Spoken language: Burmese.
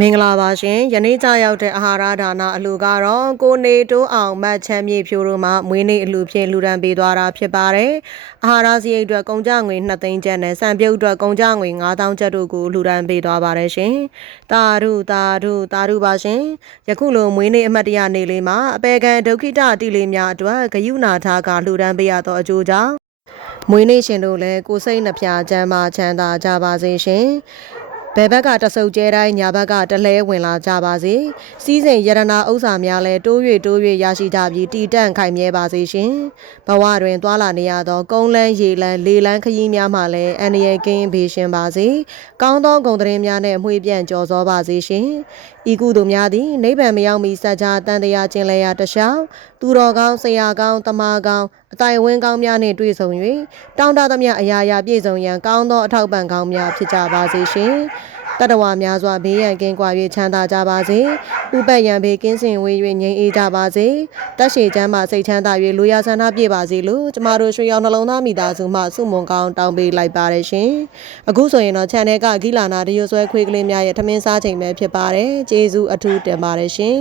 မင်္ဂလာပါရှင်ယနေ့ကြရောက်တဲ့အာဟာရဒါနအလှကတော့ကိုနေတိုးအောင်မတ်ချမ်းမြေဖြိုးတို့မှမွေးနေ့အလှဖြင့်လူဒန်းပေးသွားတာဖြစ်ပါတယ်အာဟာရစရိတ်အတွက်ကုန်ကြငွေ2သိန်းကျပ်နဲ့စံပြုတ်အတွက်ကုန်ကြငွေ9000ကျပ်တို့ကိုလူဒန်းပေးသွားပါတယ်ရှင်တာရုပါရှင်ယခုလိုမွေးနေ့အမှတ်တရနေ့လေးမှာအပေခံဒုက္ခိတတိလေးများအတွက်ဂယုဏထားကလူဒန်းပေးရသောအကျိုးကြောင့်မွေးနေ့ရှင်တို့လည်းကိုစိတ်နှဖျားချမ်းသာချမ်းသာကြပါစေရှင်ဘယ်ဘက်ကတဆုပ်ကျဲတိုင်းညာဘက်ကတလဲဝင်လာကြပါစေစီးစိမ်ရတနာဥစ္စာများလဲတိုး၍ရရှိကြပြီးတည်တံ့ခိုင်မြဲပါစေရှင်ဘဝတွင်သွာလာနေရသောကုန်းလန်းရေလန်းလေလန်းခရီးများမှလည်းအန္တရာယ်ကင်းဘေးရှင်ပါစေကောင်းသောဂုဏ်သတင်းများနဲ့မှွေပြန့်ကြော်စောပါစေရှင်ဤကုသိုလ်များသည်နိဗ္ဗာန်မရောက်မီစัจ जा တန်တရားကျင်လည်ရာတခြားသူတော်ကောင်းဆရာကောင်းတမကောင်းအတိုင်ဝင်းကောင်းများနှင့်တွေ့ဆုံ၍တောင်းတသမျှအရာရာပြည့်စုံရန်ကောင်းသောအထောက်ပံ့ကောင်းများဖြစ်ကြပါစေရှင်တတဝါများစွာဘေးရန်ကင်းကွာ၍ချမ်းသာကြပါစေဥပတ်ရန်ဘေးကင်းစင်ဝေး၍ငြိမ်းအေးကြပါစေတက်ရှိချမ်းမှစိတ်ချမ်းသာ၍လူရဆန္ဒပြည့်ပါစေလို့ကျမတို့ရွှေရောင်နှလုံးသားမိသားစုမှဆုမွန်ကောင်းတောင်းပေးလိုက်ပါတယ်ရှင်အခုဆိုရင်တော့ channel ကဂီလာနာတရွဆွဲခွေးကလေးများရဲ့ထမင်းစားချိန်ပဲဖြစ်ပါတယ်ကျေးဇူးအထူးတင်ပါတယ်ရှင်